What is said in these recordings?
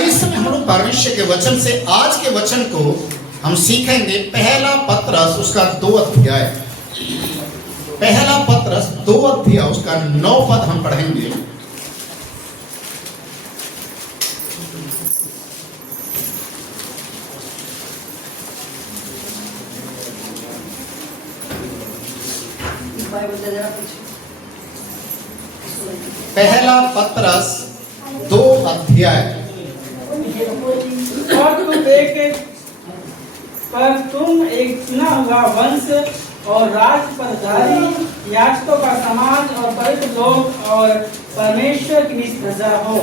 इसमें हम लोग परमेश्वर के वचन से आज के वचन को हम सीखेंगे। पहला पत्रस उसका 2 अध्याय, पहला पत्रस 2 अध्याय उसका 9 पद हम पढ़ेंगे। पहला पत्रस 2 अध्याय। पर तुम एक चुना हुआ वंश और राजपदधारी, याजकों का समाज और पवित्र लोग और परमेश्वर की निज प्रजा हो,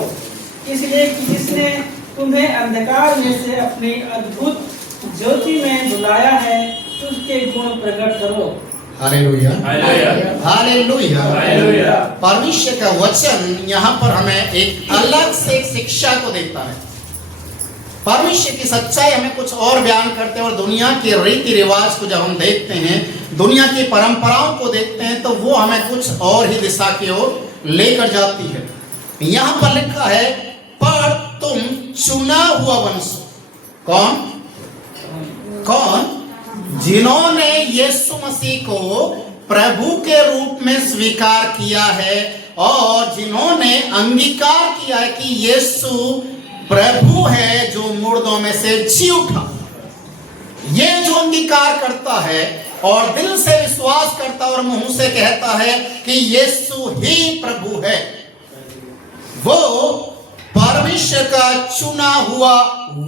इसलिए कि जिसने तुम्हें अंधकार में से अपनी अद्भुत ज्योति में बुलाया है, उसके गुण प्रकट करो। Hallelujah, hallelujah, hallelujah. परमेश्वर का वचन यहाँ पर हमें एक अलग से शिक्षा को देता है। परमेश्वर की सच्चाई हमें कुछ और बयान करते हैं, और दुनिया के रीति रिवाज को जब हम देखते हैं, दुनिया की परंपराओं को देखते हैं, तो वो हमें कुछ और ही दिशा की ओर लेकर जाती है। यहाँ पर लिखा है, पर तुम चुना हुआ वंश। कौन कौन? जिन्होंने यीशु मसीह को प्रभु के रूप में स्वीकार किया है, और जिन्होंने अंगीकार किया है कि यीशु प्रभु है जो मुर्दों में से जी उठा। ये जो अंगीकार करता है और दिल से विश्वास करता है और मुंह से कहता है कि यीशु ही प्रभु है, वो परमेश्वर का चुना हुआ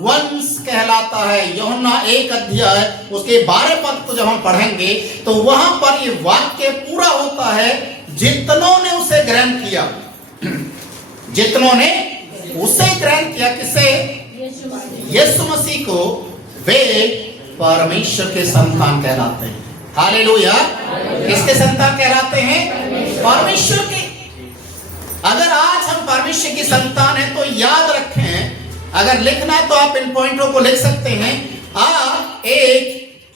वंश कहलाता है। यूहन्ना 1 अध्याय उसके 12 पद को जब हम पढ़ेंगे तो वहां पर ये वाक्य पूरा होता है, जितनों ने उसे ग्रहण किया, जितनों ने उसे ग्रहण किया, किसे? यीशु मसीह को, वे परमेश्वर के संतान कहलाते हैं। हालेलुया। किसके संतान कहलाते हैं? परमेश्वर के। अगर आज हम परमेश्वर की संतान हैं तो याद रखें, अगर लिखना है तो आप इन पॉइंटों को लिख सकते हैं। आप एक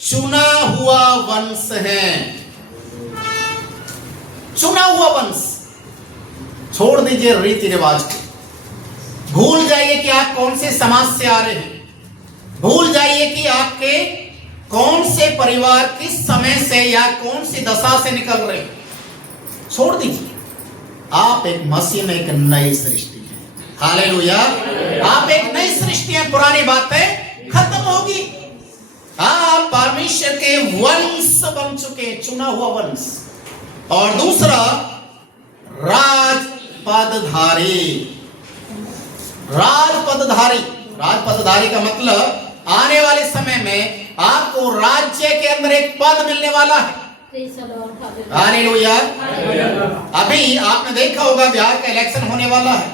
चुना हुआ वंश हैं। चुना हुआ वंश। छोड़ दीजिए रीति रिवाज को, भूल जाइए कि आप कौन से समाज से आ रहे हैं, भूल जाइए कि आपके कौन से परिवार किस समय से या कौन सी दशा से निकल रहे हैं। छोड़ दीजिए, आप एक मसीह में एक नई सृष्टि है। हालेलुया। आप एक नई सृष्टि है, पुरानी बातें खत्म होगी। आप परमेश्वर के वंश बन चुके, चुना हुआ वंश। और दूसरा, राजपदधारी। राजपदधारी, राजपदधारी का मतलब आने वाले समय में आपको राज्य के अंदर एक पद मिलने वाला है। हालेलुया। अभी आपने देखा होगा बिहार का इलेक्शन होने वाला है।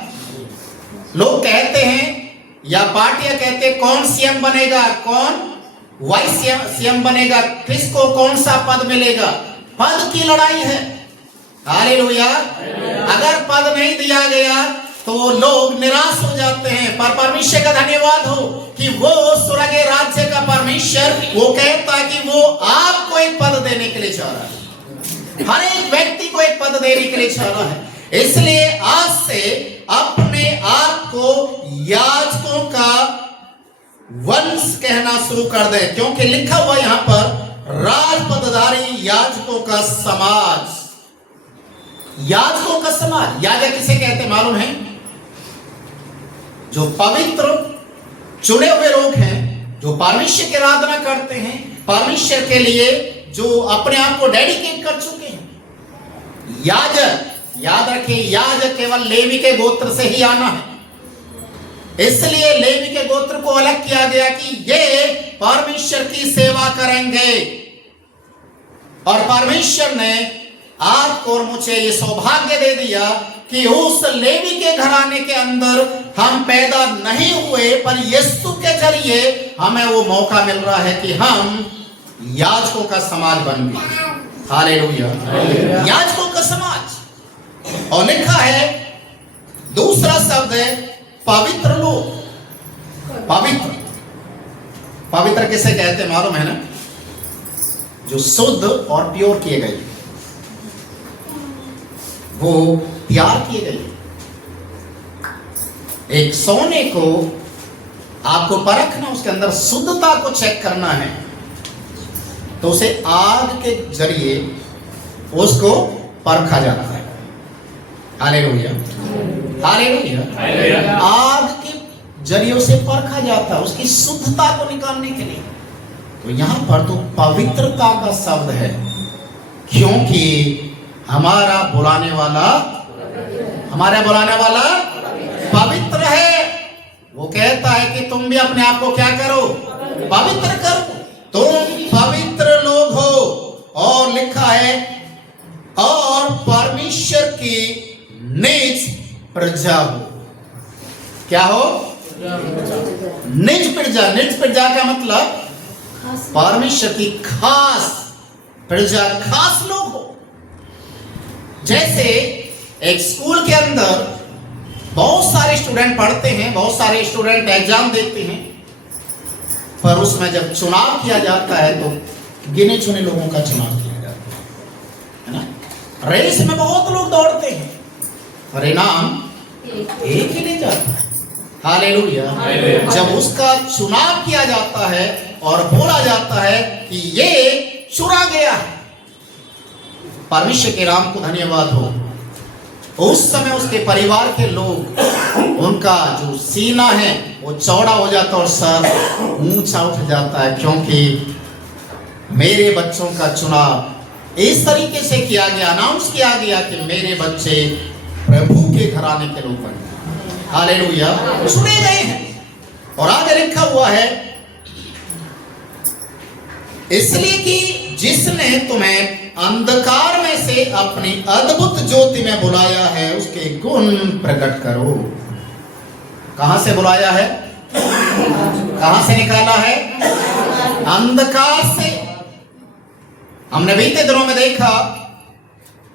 लोग कहते हैं या पार्टियां कहते हैं कौन सीएम बनेगा, कौन वाइस सीएम बनेगा, किसको कौन सा पद मिलेगा। पद की लड़ाई है। हालेलुया। अगर पद नहीं दिया गया तो लोग निराश हो जाते हैं, पर परमेश्वर का धन्यवाद हो कि वो स्वर्गीय राज्य का परमेश्वर वो कहता है कि वो आपको एक पद देने के लिए चाह रहा है, हर एक व्यक्ति को एक पद देने के लिए चाह रहा है। इसलिए आज से अपने आप को याजकों का वंश कहना शुरू कर दे, क्योंकि लिखा हुआ यहां पर राजपदधारी याजकों का समाज। याजकों का समाज। याजक किसे कहते हैं मालूम है? जो पवित्र चुने हुए लोग हैं, जो परमेश्वर की आराधना करते हैं, परमेश्वर के लिए जो अपने आप को डेडिकेट कर चुके हैं। याजक, याद रखिए, याजक केवल लेवी के गोत्र से ही आना है। इसलिए लेवी के गोत्र को अलग किया गया कि ये परमेश्वर की सेवा करेंगे। और परमेश्वर ने आपको और मुझे ये सौभाग्य दे दिया कि उस लेवी के घराने के अंदर हम पैदा नहीं हुए, पर यीशु के जरिए हमें वो मौका मिल रहा है कि हम याजकों का समाज बन गए। हालेलुया। याजकों का समाज। और लिखा है, दूसरा शब्द है पवित्र लोग। पवित्र, पवित्र किसे कहते हैं मालूम है ना? जो शुद्ध और प्योर किए गए, वो तैयार किए गए। एक सोने को आपको परखना, उसके अंदर शुद्धता को चेक करना है, तो उसे आग के जरिए उसको परखा जाता है। Hallelujah, hallelujah. आग के जरिए उसे परखा जाता है उसकी शुद्धता को निकालने के लिए। तो यहां पर तो पवित्रता का शब्द है, क्योंकि हमारा बुलाने वाला पवित्र है। वो कहता है कि तुम भी अपने आप को क्या करो, पवित्र करो, तुम पवित्र लोग हो। और लिखा है और परमेश्वर की निज प्रजा हो। क्या हो? निज प्रजा। निज प्रजा का मतलब परमेश्वर की खास प्रजा, खास लोग हो। जैसे एक स्कूल के अंदर बहुत सारे स्टूडेंट पढ़ते हैं, बहुत सारे स्टूडेंट एग्जाम देते हैं, पर उसमें जब चुनाव किया जाता है तो गिने चुने लोगों का चुनाव किया जाता है ना। रेस में बहुत लोग दौड़ते हैं, परिणाम एक ही ले जाता है। हालेलुया। जब उसका चुनाव किया जाता है और बोला जाता है कि ये चुरा गया है, परमेश्वर के नाम को धन्यवाद हो, उस समय उसके परिवार के लोग, उनका जो सीना है वो चौड़ा हो जाता और सर ऊंचा उठ जाता है, क्योंकि मेरे बच्चों का चुनाव इस तरीके से किया गया, अनाउंस किया गया कि मेरे बच्चे प्रभु के घराने के लोग बन गए। हालेलुया, चुने गए हैं। और आगे लिखा हुआ है, इसलिए कि जिसने तुम्हें अंधकार में से अपनी अद्भुत ज्योति में बुलाया है उसके गुण प्रकट करो। कहां से बुलाया है? कहां से निकाला है? अंधकार से। हमने बीते दिनों में देखा,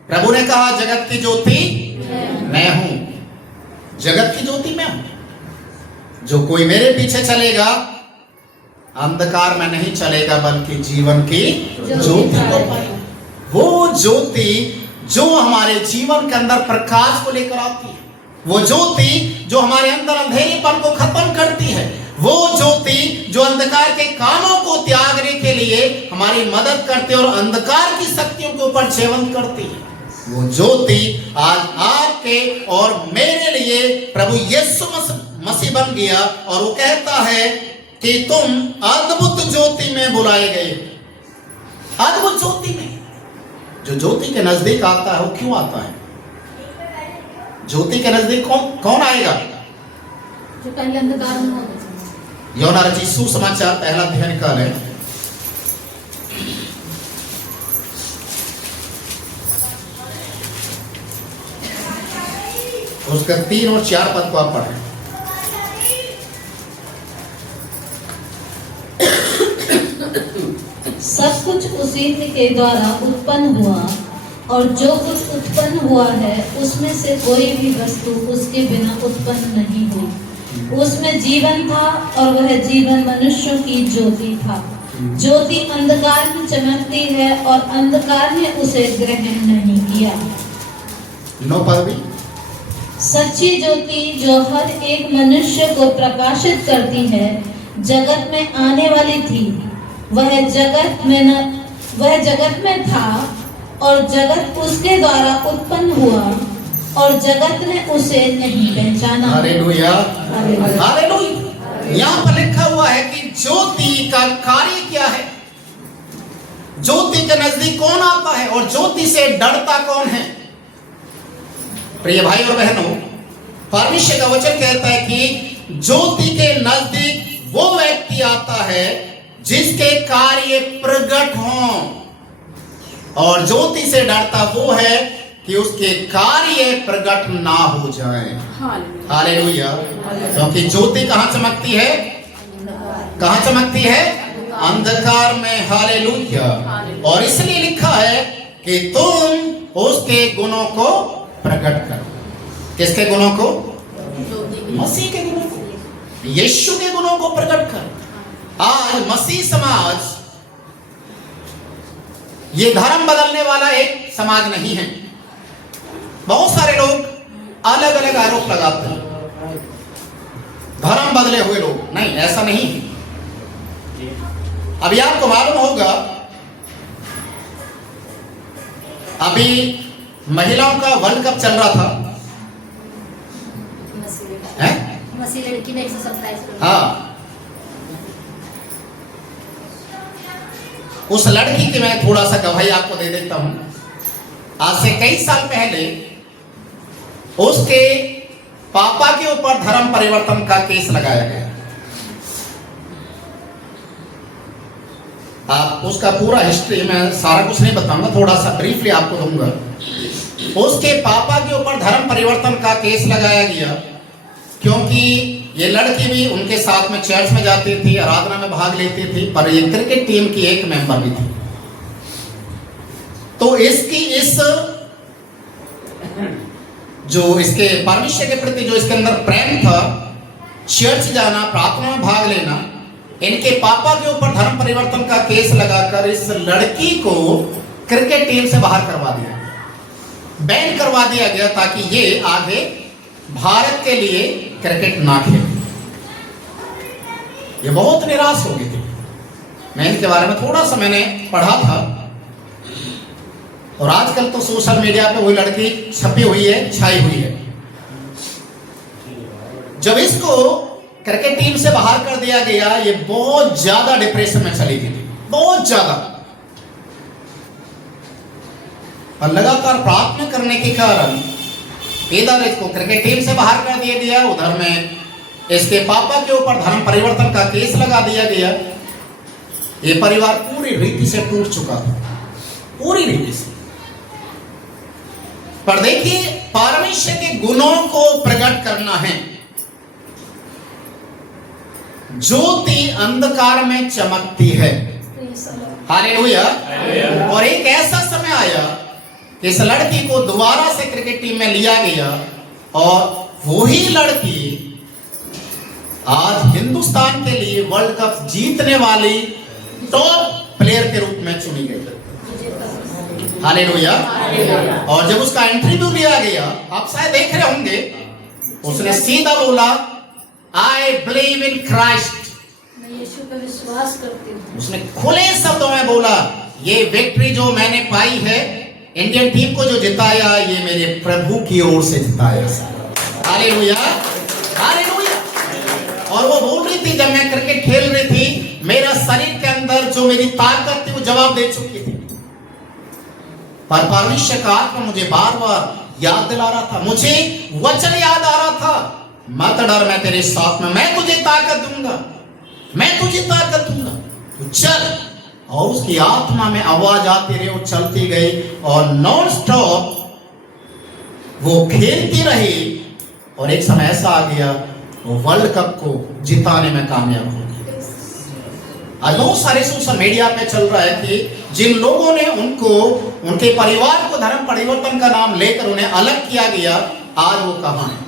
प्रभु ने कहा जगत की ज्योति मैं हूं, जगत की ज्योति मैं हूं। जो कोई मेरे पीछे चलेगा अंधकार में नहीं चलेगा, बल्कि जीवन की ज्योति को पाएगा। वो ज्योति जो हमारे जीवन के अंदर प्रकाश को लेकर आती है, वो ज्योति जो हमारे अंदर अंधेरेपन को खत्म करती है, वो ज्योति जो अंधकार के कामों को त्यागने के लिए हमारी मदद करती है और अंधकार की शक्तियों के ऊपर जीवन करती है, वो ज्योति आज आपके और मेरे लिए प्रभु यीशु मसीह बन गया। और वो कहता है कि तुम अद्भुत ज्योति में बुलाए गए। अद्भुत ज्योति में, जो ज्योति के नजदीक आता है वो क्यों आता है? ज्योति के नजदीक कौन आएगा? जो पहले अंधकार में होता। यूहन्ना रचित सुसमाचार पहला अध्याय निकालें, उसका 3 और 4 पद को आप पढ़ें। सब कुछ उसी के द्वारा उत्पन्न हुआ और जो कुछ उत्पन्न हुआ है उसमें से कोई भी वस्तु उसके बिना उत्पन्न नहीं हुई। उसमें जीवन था और वह जीवन मनुष्यों की ज्योति था। ज्योति अंधकार में चमकती है और अंधकार ने उसे ग्रहण नहीं किया। 9 पद भी। सच्ची ज्योति जो हर एक मनुष्य को प्रकाशित करती है जगत में आने वाली थी। वह जगत में था और जगत उसके द्वारा उत्पन्न हुआ और जगत ने उसे नहीं पहचाना। Hallelujah, hallelujah. यहाँ पर लिखा हुआ है कि ज्योति का कार्य क्या है, ज्योति के नजदीक कौन आता है और ज्योति से डरता कौन है? प्रिय भाई और बहनों, परमेश्वर का वचन कहता है कि ज्योति के नजदीक वो व्यक्ति आता है जिसके कार्य प्रकट हों, और ज्योति से डरता वो है कि उसके कार्य प्रकट ना हो जाए। हालेलुया। क्योंकि ज्योति कहां चमकती है? कहां चमकती है? अंधकार में। हालेलुया। और इसलिए लिखा है कि तुम उसके गुणों को प्रकट करो। किसके गुणों को? मसीह के गुणों को, यीशु के गुणों को प्रकट करो। आज मसीह समाज ये धर्म बदलने वाला एक समाज नहीं है। बहुत सारे लोग अलग अलग आरोप लगाते हैं। हम बदले हुए लोग, नहीं ऐसा नहीं। अभी आपको मालूम होगा, अभी महिलाओं का वर्ल्ड कप चल रहा था, मसीह लड़की ने 127 हाँ, उस लड़की की मैं थोड़ा सा गवाही आपको दे देता हूं। आज से कई साल पहले उसके पापा के ऊपर धर्म परिवर्तन का केस लगाया गया। आप उसका पूरा हिस्ट्री मैं सारा कुछ नहीं बताऊंगा, थोड़ा सा ब्रीफली आपको दूंगा। उसके पापा के ऊपर धर्म परिवर्तन का केस लगाया गया क्योंकि ये लड़की भी उनके साथ में चर्च में जाती थी, आराधना में भाग लेती थी, पर ये क्रिकेट टीम की एक मेंबर भी थी। तो इसकी इस जो इसके परमेश्वर के प्रति जो इसके अंदर प्रेम था, चर्च जाना, प्रार्थना में भाग लेना, इनके पापा के ऊपर धर्म परिवर्तन का केस लगाकर इस लड़की को क्रिकेट टीम से बाहर करवा दिया, बैन करवा दिया गया ताकि ये आगे भारत के लिए क्रिकेट ना खेले। ये बहुत निराश हो गई थी। मैं इनके बारे में थोड़ा सा मैंने पढ़ा था, और आजकल तो सोशल मीडिया पे वही लड़की छपी हुई है, छाई हुई है। जब इसको क्रिकेट टीम से बाहर कर दिया गया, ये बहुत ज्यादा डिप्रेशन में चली गई थी, बहुत ज्यादा। और लगातार प्रार्थना करने के कारण इधर इसको क्रिकेट टीम से बाहर कर दिया गया, उधर में इसके पापा के ऊपर धर्म परिवर्तन का केस लगा दिया गया। ये परिवार पूरी रीति से टूट चुका था, पूरी रीति से। पर देखिए, परमेश्वर के गुणों को प्रकट करना है। ज्योति अंधकार में चमकती है, हालेलुया। और एक ऐसा समय आया कि इस लड़की को दोबारा से क्रिकेट टीम में लिया गया, और वही लड़की आज हिंदुस्तान के लिए वर्ल्ड कप जीतने वाली टॉप प्लेयर के रूप में चुनी गई, हालेलुया। और जब उसका इंटरव्यू लिया गया, आप शायद देख रहे होंगे, उसने सीधा बोला, आई बिलीव इन क्राइस्ट, मैं यीशु पर विश्वास करती हूँ। उसने खुले शब्दों में बोला, ये विक्ट्री जो मैंने पाई है, इंडियन टीम को जो जिताया, ये मेरे प्रभु की ओर से जिताया, हालेलुया, हालेलुया। और वो बोल रही थी, जब मैं क्रिकेट खेल रही थी, मेरा शरीर के अंदर जो मेरी ताकत थी वो जवाब दे चुकी थी, पर परमेश्वर का आत्मा मुझे बार बार याद दिला रहा था, मुझे वचन याद आ रहा था, मत डर, मैं तेरे साथ में, मैं तुझे ताकत दूंगा, मैं तुझे ताकत दूंगा, तू चल। और उसकी आत्मा में आवाज आती रही, वो चलती गई, और नॉन स्टॉप वो खेलती रही, और एक समय ऐसा आ गया, वो वर्ल्ड कप को जिताने में कामयाब हो गई। आज बहुत सारे सोशल मीडिया पे चल रहा है कि जिन लोगों ने उनको, उनके परिवार को धर्म परिवर्तन का नाम लेकर उन्हें अलग किया गया, आज वो कहां है?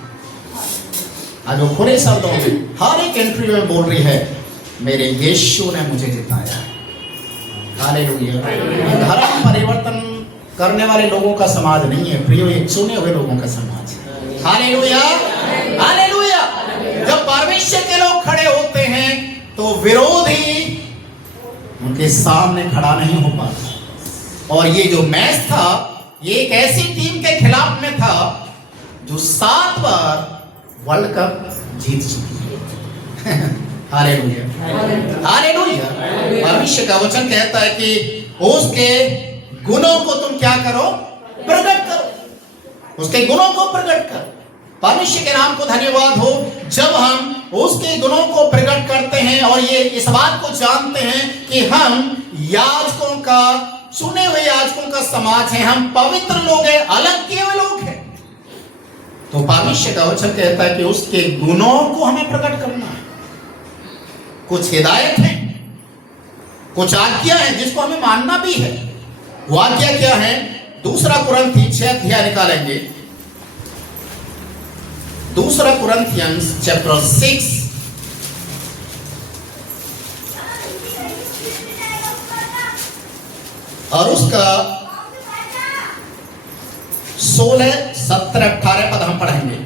आज वो खुले शब्दों में हर एक इंटरव्यू में बोल रही है, मेरे यीशु ने मुझे जिताया, हालेलुया। धर्म परिवर्तन करने वाले लोगों का समाज नहीं है प्रियो, ये चुने हुए लोगों का समाज है, हालेलुया, हालेलुया। जब परमेश्वर के लोग खड़े होते हैं तो विरोधी उनके सामने खड़ा नहीं हो पाता। और ये जो मैच था, ये एक ऐसी टीम के खिलाफ में था जो 7 बार वर्ल्ड कप जीत चुकी है, हालेलुया, हालेलुया। परमेश्वर का वचन कहता है कि उसके गुणों को तुम क्या करो? प्रकट करो, उसके गुणों को प्रकट करो। परमेश्वर के नाम को धन्यवाद हो, जब हम उसके गुणों को प्रकट करते हैं और ये इस बात को जानते हैं कि हम याजकों का, चुने हुए याजकों का समाज है, हम पवित्र लोग हैं, अलग किए हुए लोग हैं, तो परमेश्वर का वचन कहता है कि उसके गुणों को हमें प्रकट करना है। कुछ हिदायत है, कुछ आज्ञा है जिसको हमें मानना भी है। वो आज्ञा क्या है? 2 कुरिन्थियों 6 अध्याय निकालेंगे, 2 कुरिन्थियों चैप्टर 6 और उसका 16, 17, 18 पद हम पढ़ेंगे।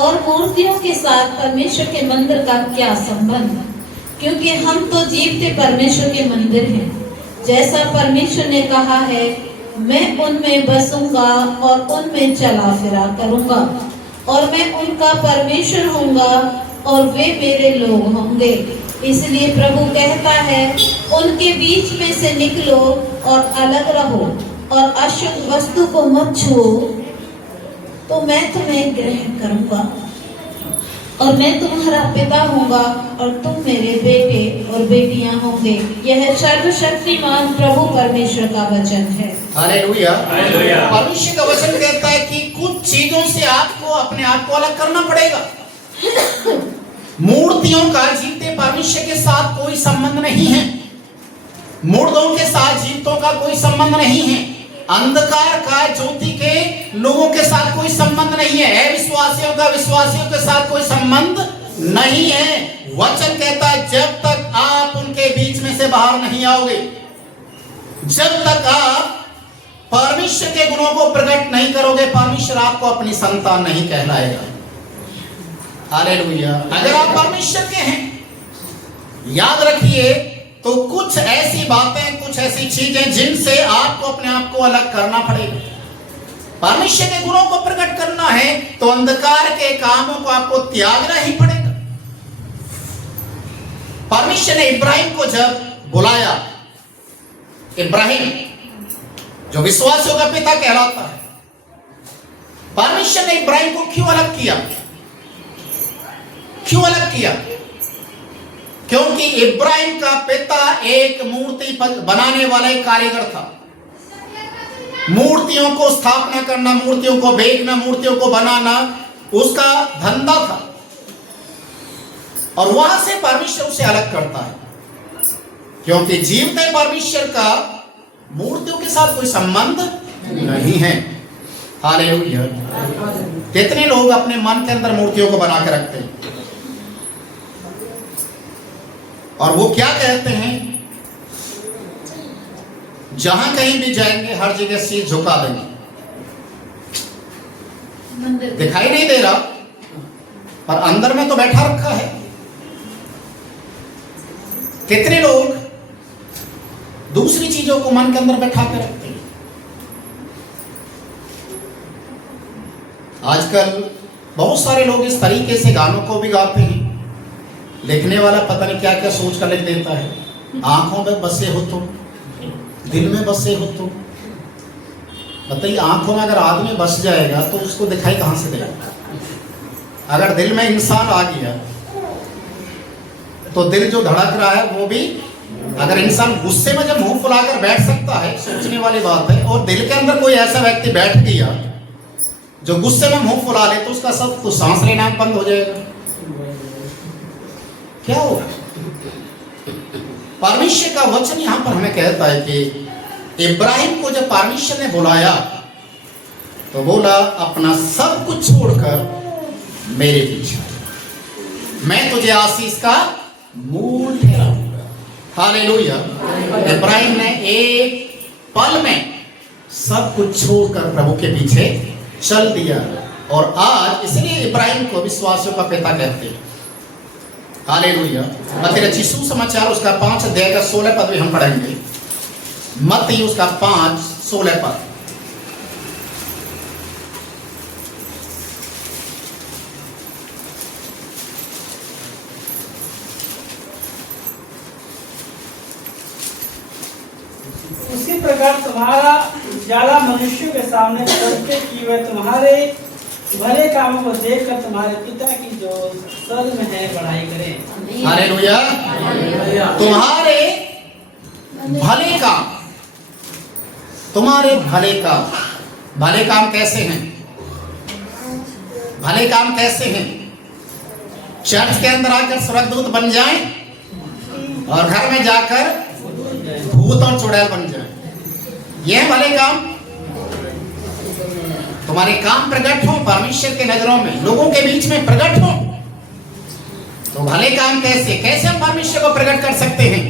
और मूर्तियों के साथ परमेश्वर के मंदिर का क्या संबंध? क्योंकि हम तो जीवते परमेश्वर के मंदिर हैं। जैसा परमेश्वर ने कहा है, मैं उनमें बसूंगा और उनमें चला फिरा करूंगा और मैं उनका परमेश्वर होऊंगा और वे मेरे लोग होंगे। इसलिए प्रभु कहता है, उनके बीच में से निकलो और अलग रहो और अशुद्ध वस्तु को मत छुओ, तो मैं तुम्हें ग्रहण करूंगा और मैं तुम्हारा पिता होऊंगा और तुम मेरे बेटे और बेटियां होंगे। यह सर्वशक्तिमान प्रभु परमेश्वर का वचन है। हालेलुया। हालेलुया। परमेश्वर का वचन कहता है कि कुछ चीजों से आपको अपने आप को अलग करना पड़ेगा। मूर्तियों का जीवते परमेश्वर के साथ कोई संबंध नहीं है। मुर्दों के साथ जीवतों का कोई संबंध नहीं है। अंधकार का ज्योति के लोगों के साथ कोई संबंध नहीं है। अविश्वासियों का विश्वासियों के साथ कोई संबंध नहीं है। वचन कहता है, जब तक आप उनके बीच में से बाहर नहीं आओगे, जब तक आप परमेश्वर के गुणों को प्रकट नहीं करोगे, परमेश्वर आपको अपनी संतान नहीं कहलाएगा। हालेलुया। अगर आप परमेश्वर के हैं, याद रखिए, तो कुछ ऐसी बातें, कुछ ऐसी चीजें जिनसे आपको अपने आप को अलग करना पड़ेगा। परमेश्वर के गुणों को प्रकट करना है तो अंधकार के कामों को आपको त्यागना ही पड़ेगा। परमेश्वर ने इब्राहिम को जब बुलाया, इब्राहिम जो विश्वासियों का पिता कहलाता है, परमेश्वर ने इब्राहिम को क्यों अलग किया? क्यों अलग किया? क्योंकि इब्राहिम का पिता एक मूर्ति बनाने वाला एक कारीगर था। मूर्तियों को स्थापना करना, मूर्तियों को बेचना, मूर्तियों को बनाना उसका धंधा था और वहां से परमेश्वर उसे अलग करता है, क्योंकि जीवते परमेश्वर का मूर्तियों के साथ कोई संबंध नहीं है। हालेलुया। कितने लोग अपने मन के अंदर मूर्तियों को बना के रखते हैं और वो क्या कहते हैं, जहां कहीं भी जाएंगे हर जगह सिर झुका देंगे। दिखाई नहीं दे रहा पर अंदर में तो बैठा रखा है। कितने लोग दूसरी चीजों को मन के अंदर बैठा कर रखते हैं। आजकल बहुत सारे लोग इस तरीके से गानों को भी गाते हैं, लिखने वाला पता नहीं क्या क्या सोच कर लिख देता है। आंखों में बसे हो तुम, दिल में बसे हो तुम। बताइए, आंखों में अगर आदमी बस जाएगा तो उसको दिखाई कहां से देगा? अगर दिल में इंसान आ गया तो दिल जो धड़क रहा है वो भी, अगर इंसान गुस्से में जब मुंह फुलाकर बैठ सकता है, सोचने वाली बात है, और दिल के अंदर कोई ऐसा व्यक्ति बैठ गया जो गुस्से में मुंह फुला ले तो उसका सब तो सांस लेना बंद हो जाएगा। क्या होगा? परमेश्वर का वचन यहां पर हमें कहता है कि इब्राहिम को जब परमेश्वर ने बुलाया तो बोला, अपना सब कुछ छोड़कर मेरे पीछे, मैं तुझे आशीष का मूल ठहराऊंगा। हालेलुया। इब्राहिम ने एक पल में सब कुछ छोड़कर प्रभु के पीछे चल दिया और आज इसलिए इब्राहिम को विश्वासियों का पिता कहते हैं। हालेलुया। मत्ती रचित सुसमाचार उसका 5 अध्याय का 16 पद भी हम पढ़ेंगे। मत्ती उसका 5:16 पद। उसी प्रकार तुम्हारा उजाला मनुष्यों के सामने प्रगटे कि वह तुम्हारे भले कामों को देखकर तुम्हारे पिता की जो स्वर्ग में है बड़ाई करें। हालेलुया। तुम्हारे भले काम, तुम्हारे भले काम। भले काम कैसे हैं? भले काम कैसे हैं? चर्च के अंदर आकर स्वर्गदूत बन जाएं और घर में जाकर भूत और चुड़ैल बन जाएं, यह भले काम। तुम्हारे काम प्रकट हो परमेश्वर के नजरों में, लोगों के बीच में प्रकट हो, तो भले काम कैसे कैसे हम परमेश्वर को प्रकट कर सकते हैं?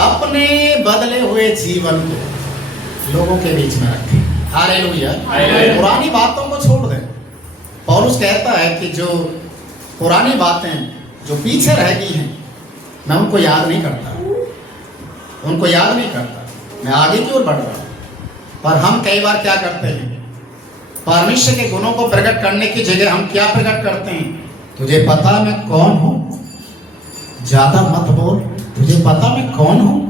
अपने बदले हुए जीवन को लोगों के बीच में रखें। हालेलुया। पुरानी बातों को छोड़ दें, पौलुस कहता है कि जो पुरानी बातें जो पीछे रह गई हैं मैं उनको याद नहीं करता, उनको याद नहीं करता, मैं आगे की ओर बढ़ रहा हूं। पर हम कई बार क्या करते हैं, परमेश्वर के गुणों को प्रकट करने की जगह हम क्या प्रकट करते हैं, तुझे पता मैं कौन हूं, ज्यादा मत बोल, तुझे पता मैं कौन हूं,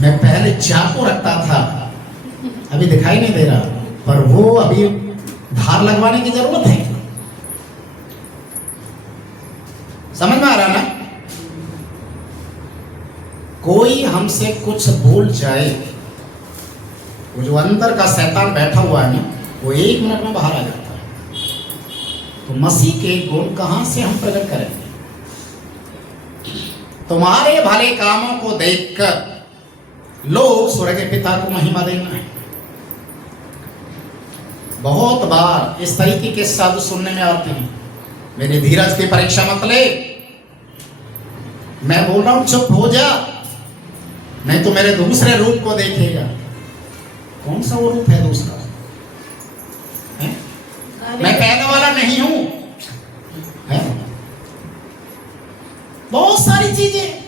मैं पहले चाकू रखता था अभी दिखाई नहीं दे रहा, पर वो अभी धार लगवाने की जरूरत है। समझ में आ रहा ना? कोई हमसे कुछ भूल जाए, वो जो अंदर का शैतान बैठा हुआ है ना, वो 1 मिनट में बाहर आ जाता है। तो मसीह के गुण कहां से हम प्रकट करेंगे? तुम्हारे भले कामों को देखकर लोग स्वर्ग के पिता को महिमा देना है। बहुत बार इस तरीके के शब्द सुनने में आते हैं, मेरी धीरज की परीक्षा मत ले, मैं बोल रहा हूं चुप हो जा, नहीं तो मेरे दूसरे रूप को देखेगा। कौन सा वो रूप है दूसरा? है? मैं कहने वाला नहीं हूं, है? बहुत सारी चीजें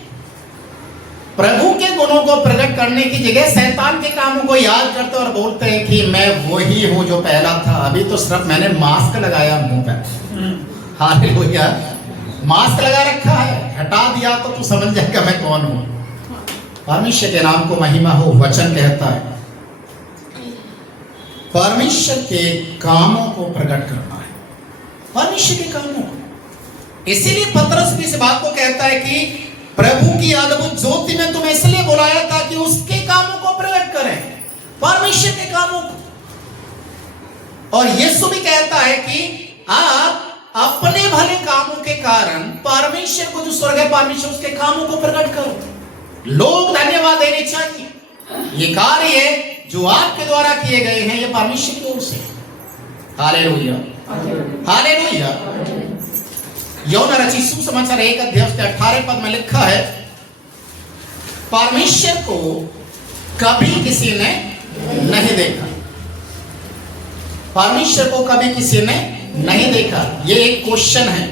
प्रभु के गुणों को प्रकट करने की जगह शैतान के कामों को याद करते और बोलते हैं कि मैं वही हूं जो पहला था, अभी तो सिर्फ मैंने मास्क लगाया मुंह पे। हालेलुया, मास्क लगा रखा है, हटा दिया तो तू समझ जाएगा मैं कौन हूं। परमेश्वर के नाम को महिमा हो। वचन कहता है परमेश्वर के कामों को प्रकट करना है, परमेश्वर के कामों को। इसीलिए पतरस भी इस बात को कहता है कि प्रभु की अद्भुत ज्योति में तुम्हें इसलिए बुलाया था कि उसके कामों को प्रकट करें, परमेश्वर के कामों को। और यीशु भी कहता है कि आप अपने भले कामों के कारण परमेश्वर को, जो स्वर्ग है परमेश्वर, उसके कामों को प्रकट करो। लोग धन्यवाद देने चाहिए। ये कार्य जो आपके द्वारा किए गए हैं, ये परमेश्वर की ओर से। Hallelujah, hallelujah. यूहन्ना रचित सुसमाचार 1 अध्याय उसके 18 पद में लिखा है, परमेश्वर को कभी किसी ने नहीं देखा, परमेश्वर को कभी किसी ने नहीं देखा। ये एक क्वेश्चन है,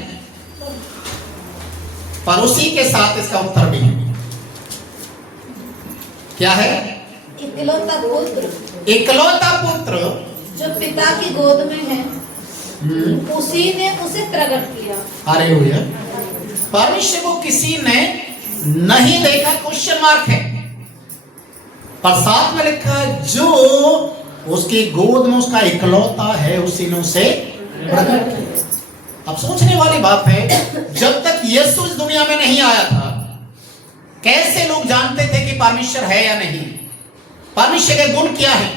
पर उसी के साथ इसका उत्तर भी है। क्या है? इकलौता पुत्र, इकलौता पुत्र जो पिता की गोद में है, उसी ने उसे प्रकट किया। हालेलुया। परमेश्वर को किसी ने नहीं देखा, क्वेश्चन मार्क है, पर साथ में लिखा है जो उसकी गोद में उसका इकलौता है उसी ने उसे प्रकट किया। अब सोचने वाली बात है, जब तक यीशु इस दुनिया में नहीं आया था, कैसे लोग जानते थे कि परमेश्वर है या नहीं? परमेश्वर के गुण क्या है?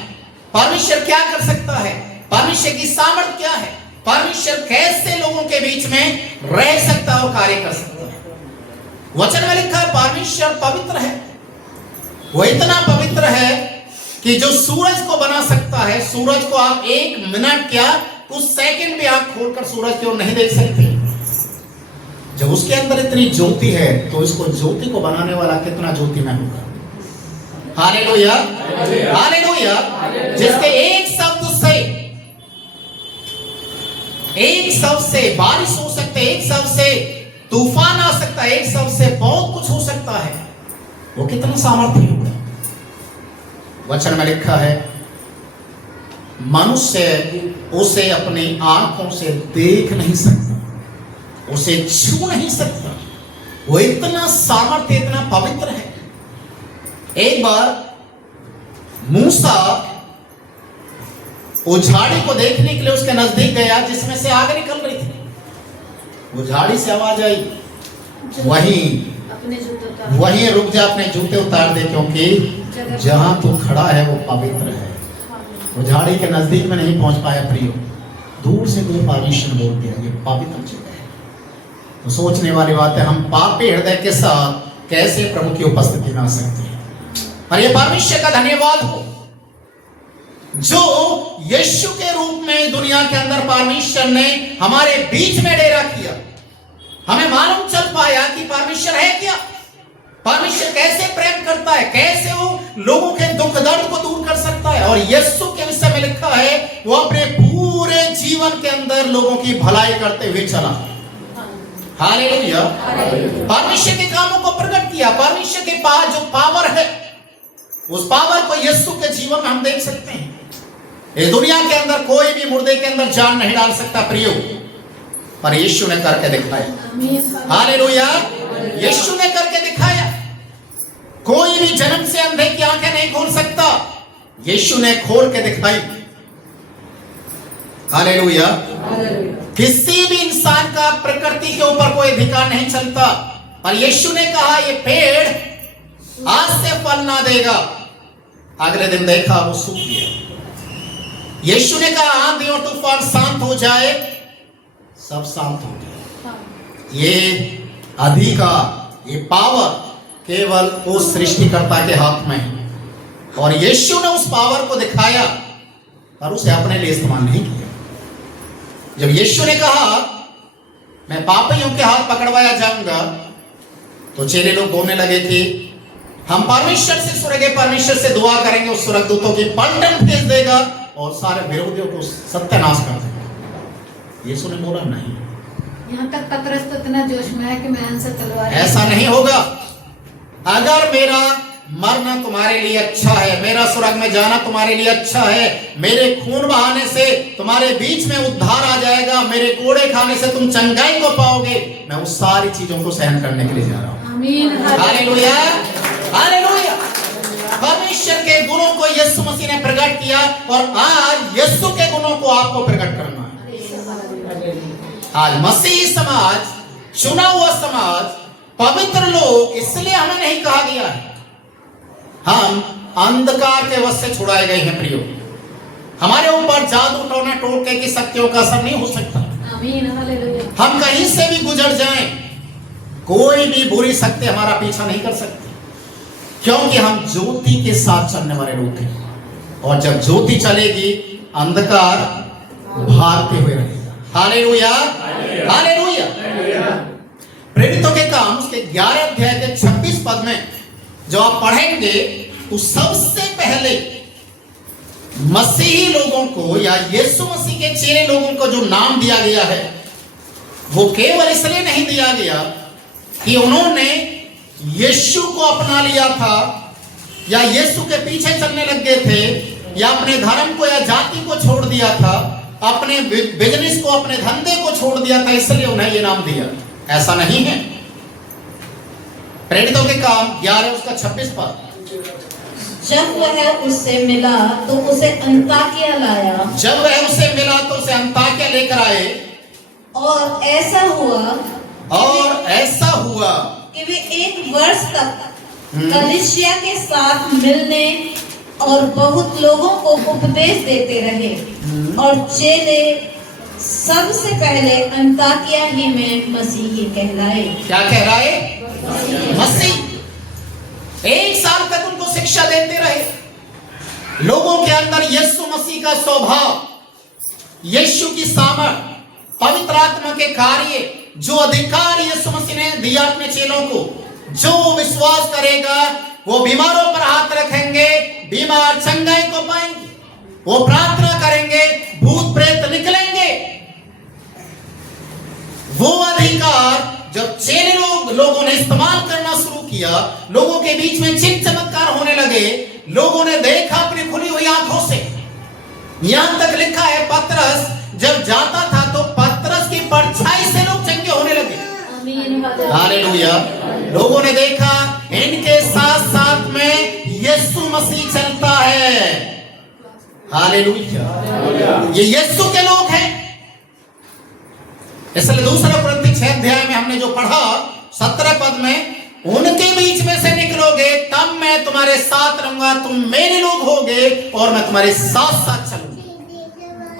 परमेश्वर क्या कर सकता है? परमेश्वर की सामर्थ्य क्या है? परमेश्वर कैसे लोगों के बीच में रह सकता है और कार्य कर सकता है? वचन में लिखा है परमेश्वर पवित्र है। वो इतना पवित्र है कि जो सूरज को बना सकता है, सूरज को आप 1 मिनट क्या कुछ सेकंड भी आंख खोलकर सूरज की ओर नहीं देख सकते। जब उसके अंदर इतनी ज्योति है, तो इसको ज्योति को बनाने वाला कितना ज्योतिमय होगा। Hallelujah, hallelujah. जिसके एक शब्द से बारिश हो सकती है, एक शब्द से तूफान आ सकता है, एक शब्द से बहुत कुछ हो सकता है, वो कितना सामर्थ्य होगा। वचन में लिखा है मनुष्य उसे अपनी आंखों से देख नहीं सकता, उसे छू नहीं सकता, वो इतना सामर्थ्य, इतना पवित्र है। एक बार मूसा वो झाड़ी को देखने के लिए उसके नजदीक गया जिसमें से आग निकल रही थी। वो झाड़ी से आवाज आई, वहीं रुक जा, अपने जूते उतार दे, क्योंकि जहां तू खड़ा है वो पवित्र है। वो झाड़ी के नजदीक में नहीं पहुंच पाया प्रियो, दूर से कोई परमिशन बोल दिया ये पवित्र जगह है। तो सोचने वाली बात है, हम पापी हृदय के साथ कैसे प्रभु की उपस्थिति में आ सकते हैं। और ये परमेश्वर का धन्यवाद हो जो यीशु के रूप में दुनिया के अंदर परमेश्वर ने हमारे बीच में डेरा किया। हमें मालूम चल पाया कि परमेश्वर है क्या, परमेश्वर कैसे प्रेम करता है, कैसे वो लोगों के दुख दर्द को दूर कर सकता है। और यीशु के विषय में में लिखा है वो अपने पूरे जीवन के अंदर लोगों की भलाई करते हुए चला। हालेलुया। परमेश्वर के कामों को प्रकट किया। परमेश्वर के पास जो पावर है उस पावर को यीशु के जीवन में हम देख सकते हैं। इस दुनिया के अंदर कोई भी मुर्दे के अंदर जान नहीं डाल सकता प्रियो, पर यीशु ने करके दिखाया। हालेलुया। यीशु ने करके दिखाया। कोई भी जन्म से अंधे की आंखें नहीं खोल सकता, यीशु ने खोल के दिखाई। हालेलुया। किसी भी इंसान का प्रकृति के ऊपर कोई अधिकार नहीं चलता, पर यीशु ने कहा ये पेड़ आज से फल ना देगा। अगले दिन देखा वो सूख गया। यीशु ने कहा आंधी और तूफान शांत हो जाए, सब शांत हो गया। ये अधिकार, ये पावर केवल उस सृष्टिकर्ता के हाथ में है, और यीशु ने उस पावर को दिखाया पर उसे अपने लिए इस्तेमाल नहीं किया। जब यीशु ने कहा मैं पापियों के हाथ पकड़वाया जाऊंगा, तो चेले लोग बोलने लगे कि हम परमेश्वर से स्वर्गीय परमेश्वर से दुआ करेंगे, उस स्वर्गदूतों की पलटन भेज देगा और सारे विरोधियों को सत्यानाश कर देगा। यीशु ने बोला नहीं, यहाँ तक पतरस तो इतना जोश में है कि मैं आंसर तलवार, ऐसा नहीं होगा। अगर मेरा मरना तुम्हारे लिए अच्छा है, मेरा स्वर्ग में जाना तुम्हारे लिए अच्छा है, मेरे खून बहाने से तुम्हारे बीच में उद्धार आ जाएगा, मेरे कोड़े खाने से तुम चंगाई को पाओगे, मैं उस सारी चीजों को सहन करने के लिए जा रहा हूं। आमीन। हालेलुया। हालेलुया। परमेश्वर के गुणों को यीशु मसीह ने प्रकट किया, और आज यीशु के गुणों को आपको प्रकट करना है। आज मसीही समाज, चुना हुआ समाज, पवित्र लोग, इसलिए हमें नहीं कहा गया है हम अंधकार के वश से छुड़ाए गए हैं प्रियो। हमारे ऊपर जादू टोना टोटके की शक्तियों का असर नहीं हो सकता। आमीन। हालेलुया। हम कहीं से भी गुजर जाएं, कोई भी बुरी शक्ति हमारा पीछा नहीं कर सकती, क्योंकि हम ज्योति के साथ चलने वाले लोग हैं, और जब ज्योति चलेगी अंधकार भागते हुए रहेगा। हालेलुया। हालेलुया। प्रेरितों के काम उसके 11 अध्याय के 26 पद में जो आप पढ़ेंगे, तो सबसे पहले मसीही लोगों को या यीशु मसीह के चेले लोगों को जो नाम दिया गया है, वो केवल इसलिए नहीं दिया गया कि उन्होंने यीशु को अपना लिया था, या यीशु के पीछे चलने लग गए थे, या अपने धर्म को या जाति को छोड़ दिया था, अपने बिजनेस को, अपने धंधे को छोड़ दिया था, इसलिए उन्हें ये नाम दिया। ऐसा नहीं है। प्रेरितों के काम 11 उसका 26 पद। जब वह उससे मिला तो उसे अंताकिया लाया, जब वह उसे मिला तो उसे अंताकिया लेकर आए, और ऐसा हुआ कि वे 1 वर्ष तक कलीसिया के साथ मिलने और बहुत लोगों को उपदेश देते रहे, और चेले सबसे पहले अंताकिया ही में मसीही कहलाए। क्या कहलाए? मसीह। 1 साल तक उनको शिक्षा देते रहे, लोगों के अंदर यीशु मसीह का स्वभाव, यीशु की सामर्थ, पवित्र आत्मा के कार्य, जो अधिकार यीशु मसीह ने दिया अपने चेलों को, जो विश्वास करेगा वो बीमारों पर हाथ रखेंगे, बीमार चंगाई को पाएंगे, वो प्रार्थना करेंगे, भूत प्रेत निकलेंगे। वो अधिकार जब चेले लोगों ने इस्तेमाल करना शुरू किया, लोगों के बीच में चिन्ह चमत्कार होने लगे, लोगों ने देखा अपनी खुली हुई आंखों से। यहां तक लिखा है पतरस जब जाता था तो पतरस की परछाई से लोग चंगे होने लगे। हालेलुया। लोगों ने देखा इनके साथ साथ में यीशु मसीह चलता है। हालेलुया। ये यीशु के लोग हैं। इसलिए 2 कुरिन्थी 6 अध्याय में हमने जो पढ़ा 17 पद में, उनके बीच में से निकलोगे तब मैं तुम्हारे साथ रहूंगा, तुम मेरे लोग होगे और मैं तुम्हारे साथ साथ चलूंगा।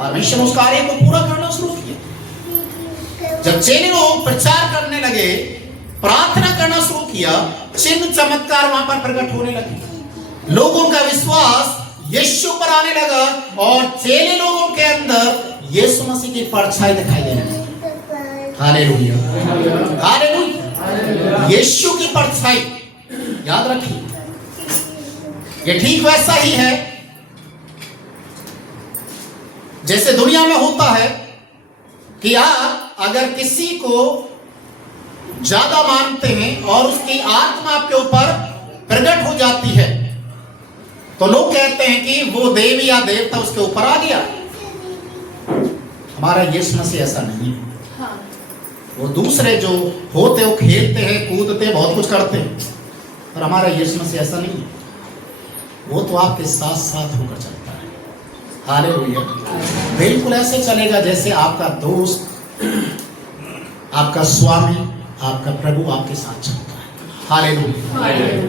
परमेश्वर ने उस कार्य को पूरा करना शुरू किया। जब चेले लोग प्रचार करने लगे, प्रार्थना करना शुरू किया, चिन्ह चमत्कार वहां पर प्रकट होने लगे, लोगों का विश्वास यीशु पर आने लगा, और चेले लोगों के अंदर यीशु मसीह की परछाई दिखाई देने लगी। हालेलुया। हालेलुया। यीशु की परछाई, याद रखिए, ये ठीक वैसा ही है जैसे दुनिया में होता है कि आप अगर किसी को ज्यादा मानते हैं और उसकी आत्मा आपके ऊपर प्रकट हो जाती है तो लोग कहते हैं कि वो देव या देवता उसके ऊपर आ गया। हमारा यीशु मसीह ऐसा नहीं है। वो दूसरे जो होते वो खेलते हैं, कूदते हैं, बहुत कुछ करते हैं, पर हमारा यीशु मसीह ऐसा नहीं है। वो तो आपके साथ साथ होकर चलता है। हालेलुया। बिल्कुल ऐसे चलेगा जैसे आपका दोस्त, आपका स्वामी, आपका प्रभु आपके साथ चलता है। Hallelujah,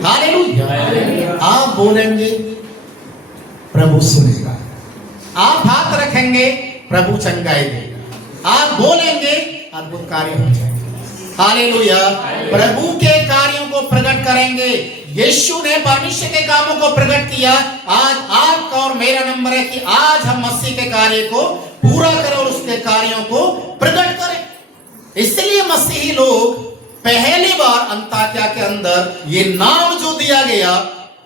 hallelujah. आप बोलेंगे, प्रभु सुनेगा। आप हाथ रखेंगे, प्रभु चंगाई देगा। आप बोलेंगे, अद्भुत कार्य हो जाएगा। हालेलुया। प्रभु के कार्यों को प्रकट करेंगे। यीशु ने परमेश्वर के कामों को प्रकट किया। आज आपका और मेरा नंबर है कि आज हम मसीह के कार्य को पूरा करें और उसके कार्यों को प्रकट करें। इसलिए मसीही लोग पहली बार अंताक्या के अंदर ये नाम जो दिया गया,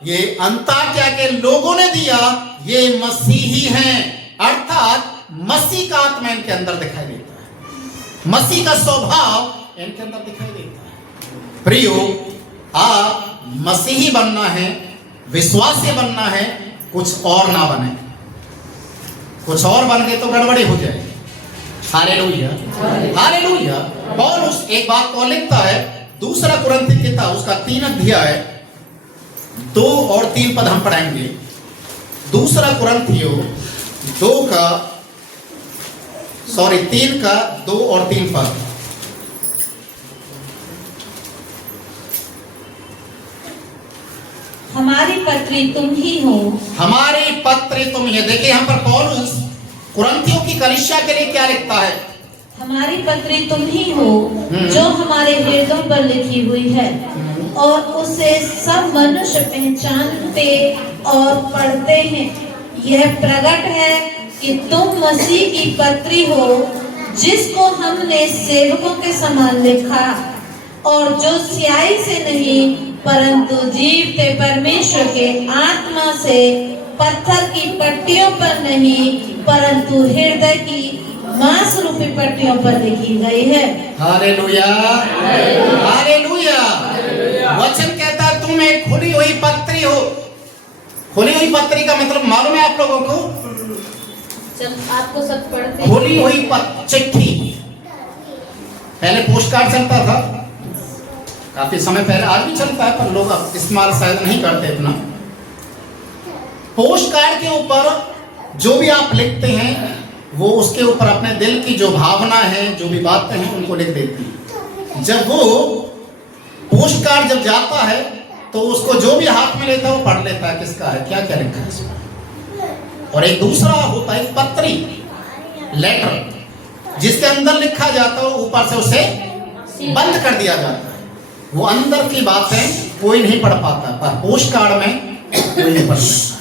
ये अंताक्या के लोगों ने दिया, ये मसीही हैं, अर्थात मसीह का आत्मा इनके अंदर दिखाई देता है, मसीह का स्वभाव इनके अंदर दिखाई देता है। प्रियो, आप मसीही बनना है, विश्वासी बनना है, कुछ और ना बने। कुछ और बन गए तो गड़बड़ी हो जाएगी। Hallelujah, hallelujah. पौलुस एक बात को लिखता है, दूसरा कुरिन्थी किताब उसका 3 अध्याय 2 और 3 पद हम पढ़ेंगे। दूसरा कुरिन्थियों 3 का 2 और 3 पद। हमारी पत्री तुम ही हो। हमारी पत्री तुम ही। देखिए यहाँ पर पौलुस कुरिन्थियों की कलीसिया के लिए क्या लिखता है? हमारी पत्री तुम ही हो, जो हमारे हृदयों पर लिखी हुई है और उसे सब मनुष्य पहचानते और पढ़ते हैं। यह प्रकट है कि तुम मसीह की पत्री हो, जिसको हमने सेवकों के समान लिखा और जो स्याही से नहीं परंतु जीवते परमेश्वर के आत्मा से पत्थर की पट्टियों पर नहीं परंतु हृदय की मांस रूपी पट्टियों पर लिखी गई है। Hallelujah, hallelujah. वचन कहता है तुम एक खुली हुई पत्री हो। खुली हुई पत्री का मतलब मालूम है आप लोगों को? आपको सब पढ़ते खुली हुई चिट्ठी। पहले पोस्ट कार्ड चलता था, काफी समय पहले, आज भी चलता है पर लोग अब इस्तेमाल शायद नहीं करते इतना। पोस्ट कार्ड के ऊपर जो भी आप लिखते हैं वो उसके ऊपर अपने दिल की जो भावना है, जो भी बातें हैं उनको लिख देती है। जब वो पोस्ट कार्ड जब जाता है तो उसको जो भी हाथ में लेता है वो पढ़ लेता है किसका है, क्या क्या लिखा है इसमें। और एक दूसरा होता है पत्री, लेटर, जिसके अंदर लिखा जाता है ऊपर से उसे बंद कर दिया जाता है। वो अंदर की बातें कोई नहीं पढ़ पाता, पर पोस्ट कार्ड में कोई नहीं पढ़ सकता।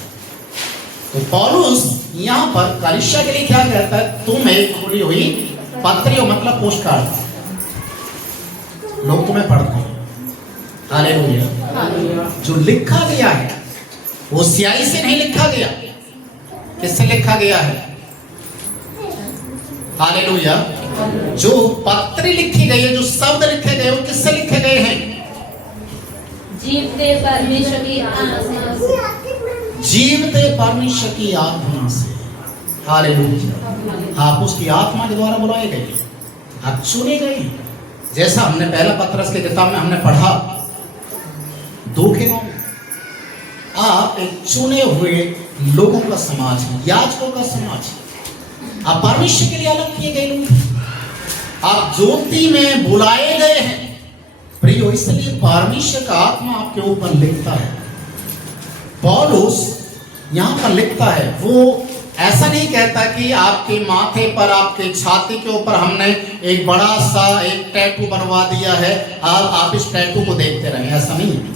तो पौलुस यहाँ पर कलीसिया के लिए क्या कहता है? तुम एक खुली हुई पत्री हो, मतलब पोस्ट कार्ड, लोग तुम्हें पढ़ते हैं। हालेलुया। जो लिखा गया है वो स्याही से नहीं लिखा गया। किससे लिखा गया है? हालेलुया। जो पत्री लिखी गई है, जो शब्द लिखे गए, वो किससे लिखे गए हैं? जीवते परमेश्वर की आत्मा से। जीवते परमेश्वर की आत्मा से। हालेलुया। आप उसकी आत्मा के द्वारा बुलाए गए, आप चुने गए। जैसा हमने पहला पत्रस के किताब में हमने पढ़ा, 2 के 9, आप एक चुने हुए लोगों का समाज है, याजकों का समाज है। आप परमेश्वर के लिए अलग किए गए लोग, आप ज्योति में बुलाए गए हैं। प्रियो, इसलिए परमेश्वर का आत्मा आपके ऊपर लिखता है। पौलुस यहाँ पर लिखता है, वो ऐसा नहीं कहता कि आपके माथे पर, आपके छाती के ऊपर हमने एक बड़ा सा एक टैटू बनवा दिया है, आप इस टैटू को देखते रहें, ऐसा नहीं है।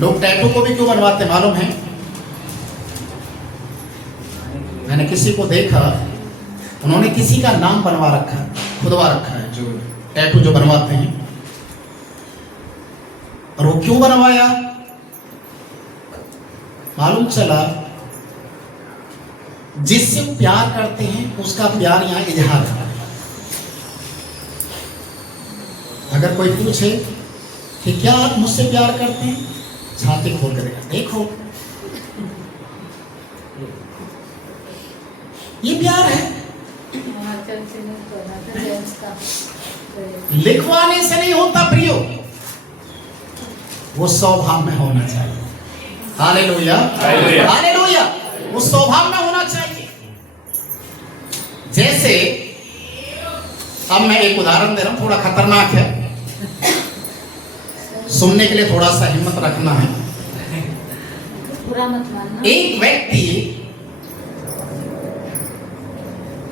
लोग टैटू को भी क्यों बनवाते मालूम है? मैंने किसी को देखा, उन्होंने किसी का नाम बनवा रखा है, खुदवा रखा है, जो टैटू जो बनवाते हैं। और वो क्यों बनवाया? मालूम चला जिससे वो प्यार करते हैं उसका प्यार यहाँ इजहार कर रहे हैं। अगर कोई पूछे कि क्या आप मुझसे प्यार करते हैं, छाती खोल कर देखो, ये प्यार है। लिखवाने से नहीं होता प्रियो, वो स्वभाव में होना चाहिए। हालेलुया, हालेलुया, वो स्वभाव में होना चाहिए। जैसे अब मैं एक उदाहरण दे रहा हूं, थोड़ा खतरनाक है, सुनने के लिए थोड़ा सा हिम्मत रखना है। बुरा मत मानना। एक व्यक्ति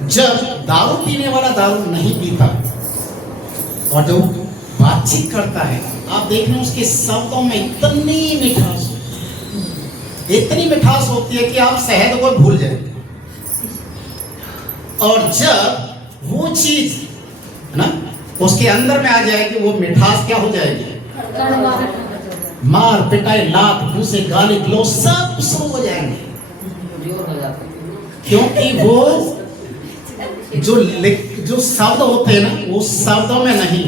जब दारू पीने वाला दारू नहीं पीता और जो बातचीत करता है, आप देख रहे हैं उसके शब्दों में इतनी मिठास होती है कि आप शहद को भूल जाएंगे। और जब वो चीज है ना उसके अंदर में आ जाएगी, वो मिठास क्या हो जाएगी, मार पिटाई लात घूसे गाली गलौज सब शुरू हो जाएंगे। क्योंकि वो जो शब्द होते हैं ना, वो शब्दों में नहीं,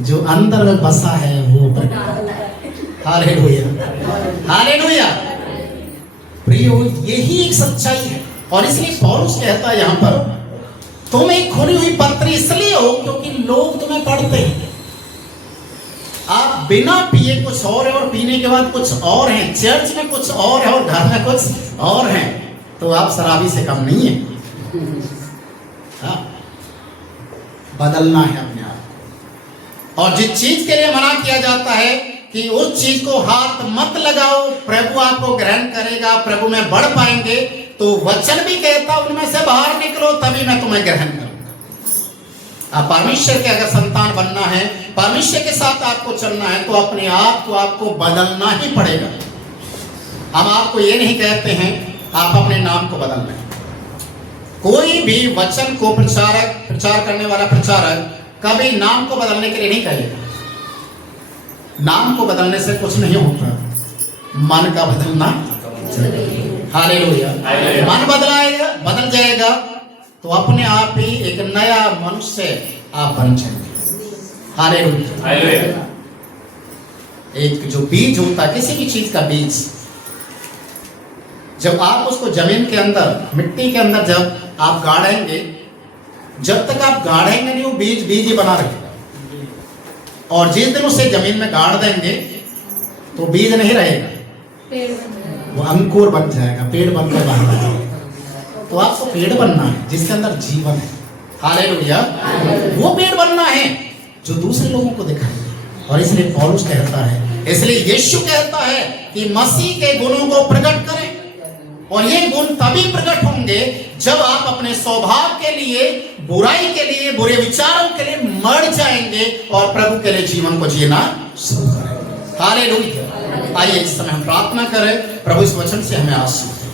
जो अंदर में बसा है वो प्रकट। Hallelujah, hallelujah. प्रियो, यही एक सच्चाई है। और इसलिए पौलुस कहता है यहाँ पर, तुम एक खुली हुई पत्री इसलिए हो क्योंकि लोग तुम्हें पढ़ते हैं। आप बिना पिए कुछ और है और पीने के बाद कुछ और हैं, चर्च में कुछ और है और घर में कुछ और हैं, तो आप शराबी से कम नहीं है। हाँ, बदलना है अपने आप को। और जिस चीज के लिए मना किया जाता है कि उस चीज को हाथ मत लगाओ, प्रभु आपको ग्रहण करेगा, प्रभु में बढ़ पाएंगे, तो वचन भी कहता उनमें से बाहर निकलो तभी मैं तुम्हें ग्रहण करूंगा। आप परमेश्वर के अगर संतान बनना है, परमेश्वर के साथ आपको चलना है, तो अपने आप को आपको बदलना ही पड़ेगा। हम आपको ये नहीं कहते हैं आप अपने नाम को बदल लें। कोई भी वचन को प्रचार करने वाला प्रचारक कभी नाम को बदलने के लिए नहीं कहेगा। नाम को बदलने से कुछ नहीं होता, मन का बदलना। हालेलुया, मन बदल जाएगा तो अपने आप ही एक नया मनुष्य आप बन जाएंगे। हालेलुया। एक जो बीज होता है, किसी भी चीज का बीज, जब आप उसको जमीन के अंदर, मिट्टी के अंदर जब आप गाड़ेंगे, जब तक आप गाड़ेंगे नहीं वो बीज ही बना रहेगा। और जिस दिन उसे जमीन में गाड़ देंगे तो बीज नहीं रहेगा, वो अंकुर बन जाएगा, पेड़ बनकर बाहर आ जाएगा। तो आपको पेड़ बनना है जिसके अंदर जीवन है। हालेलुया, वो पेड़ बनना है जो दूसरे लोगों को दिखाए। और इसलिए पौलुस कहता है, इसलिए यीशु कहता है कि मसीह के गुणों को प्रकट करें। और ये गुण तभी प्रकट होंगे जब आप अपने स्वभाव के लिए, बुराई के लिए, बुरे विचारों के लिए मर जाएंगे और प्रभु के लिए जीवन को जीना शुरू करेंगे। हालेलुया। आइए इस समय हम प्रार्थना करें, प्रभु इस वचन से हमें आशीष